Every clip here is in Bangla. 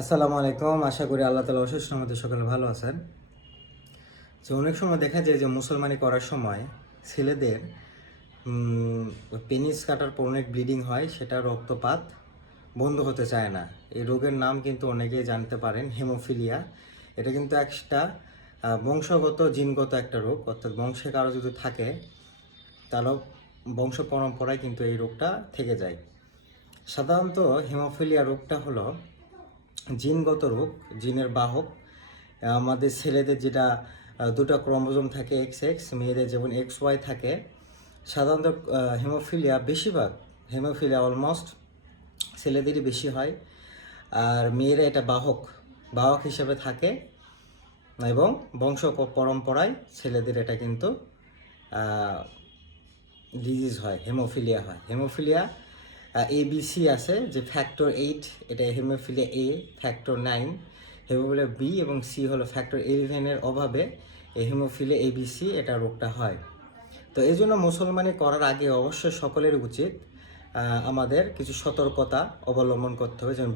আসসালামু আলাইকুম। আশা করি আল্লাহ তাআলা অশেষ রহমতে সকলে ভালো আছেন। যে অনেক সময় দেখা যায় যে মুসলমানি করার সময় ছেলেদের পেনিস কাটার পর অনেক ব্লিডিং হয়, সেটা রক্তপাত বন্ধ হতে চায় না। এই রোগের নাম কিন্তু অনেকেই জানতে পারেন, হেমোফিলিয়া। এটা কিন্তু একটা বংশগত জিনগত একটা রোগ, অর্থাৎ বংশে কারো যদি থাকে তাহলে বংশ পরম্পরায় কিন্তু এই রোগটা থেকে যায়। সাধারণত হেমোফিলিয়া রোগটা হলো জিনগত রোগ, জিনের বাহক। আমাদের ছেলেদের যেটা দুটো ক্রোমোজোম থাকে এক্স এক্স, মেয়েদের যেমন এক্স ওয়াই থাকে। সাধারণত হেমোফিলিয়া বেশিরভাগ হেমোফিলিয়া অলমোস্ট ছেলেদেরই বেশি হয়, আর মেয়েরা এটা বাহক বাহক হিসেবে থাকে এবং বংশ পরম্পরায় ছেলেদের এটা কিন্তু ডিজিজ হয়, হেমোফিলিয়া হয়। হেমোফিলিয়া ABC আছে, যে ফ্যাক্টর 8, এটা haemophilia A, factor 9 haemophilia B, এবং C হলো ফ্যাক্টর 11-এর অভাবে এই হেমোফিলিয়া ABC এটা রোগটা হয়। তো এই জন্য মুসলমানি করার আগে অবশ্যই সকলের উচিত আমাদের কিছু সতর্কতা অবলম্বন করতে হবে, যেমন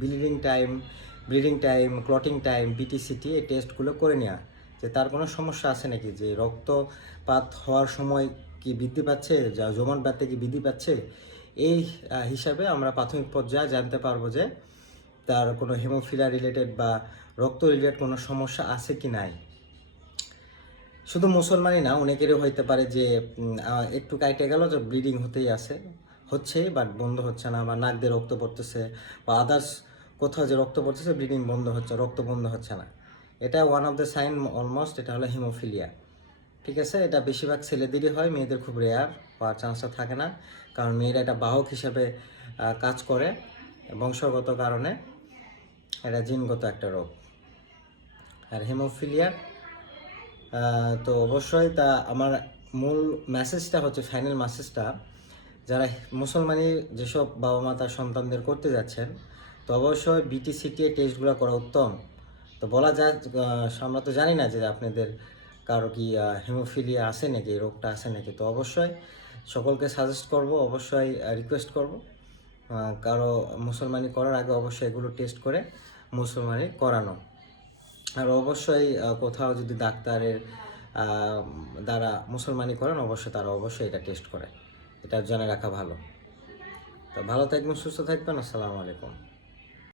bleeding time, clotting time, BTCT, এই টেস্টগুলো করে নেওয়া, যে তার কোনো সমস্যা আছে নাকি, যে রক্তপাত হওয়ার সময় কি বৃদ্ধি পাচ্ছে, যা জমাট বাঁধতে কি বৃদ্ধি পাচ্ছে। এই হিসাবে আমরা প্রাথমিক পর্যায়ে জানতে পারবো যে তার কোনো হেমোফিলিয়া রিলেটেড বা রক্ত রিলেটেড কোনো সমস্যা আছে কি নাই। শুধু মুসলমানই না, অনেকেরই হইতে পারে যে একটু কাইটে গেল যে ব্লিডিং হচ্ছে বাট বন্ধ হচ্ছে না, বা নাক দিয়ে রক্ত পড়তেছে, বা আদার্স কোথাও যে রক্ত পড়তেছে, ব্লিডিং বন্ধ হচ্ছে, রক্ত বন্ধ হচ্ছে না। এটা one of the sign almost, এটা হলো হিমোফিলিয়া। ঠিক আছে, এটা বেশিরভাগ ছেলেদেরই হয়, মেয়েদের খুব রেয়ার হওয়ার চান্সটা থাকে না, কারণ মেয়েরা এটা বাহক হিসাবে কাজ করে বংশগত কারণে। এটা জিনগত একটা রোগ। আর হিমোফিলিয়ার তো অবশ্যই তা আমার মূল মেসেজটা হচ্ছে, ফাইনাল মেসেজটা, যারা মুসলমানি যেসব বাবা মা তার সন্তানদের করতে যাচ্ছেন, তো অবশ্যই BTCT টেস্টগুলো করা উত্তম। তো বলা যায়, আমরা তো জানি না যে আপনাদের কারো কি হেমোফিলিয়া আছে নাকি, এই রোগটা আছে নাকি। তো অবশ্যই সকলকে সাজেস্ট করব, অবশ্যই রিকোয়েস্ট করব, কারো মুসলমানি করার আগে অবশ্যই এগুলো টেস্ট করে মুসলমানি করানো। আর অবশ্যই কোথাও যদি ডাক্তারের দ্বারা মুসলমানি করেন, অবশ্যই তারা অবশ্যই এটা টেস্ট করে, এটা জেনে রাখা ভালো। তো ভালো থাকবেন, সুস্থ থাকবেন। আসসালামু আলাইকুম।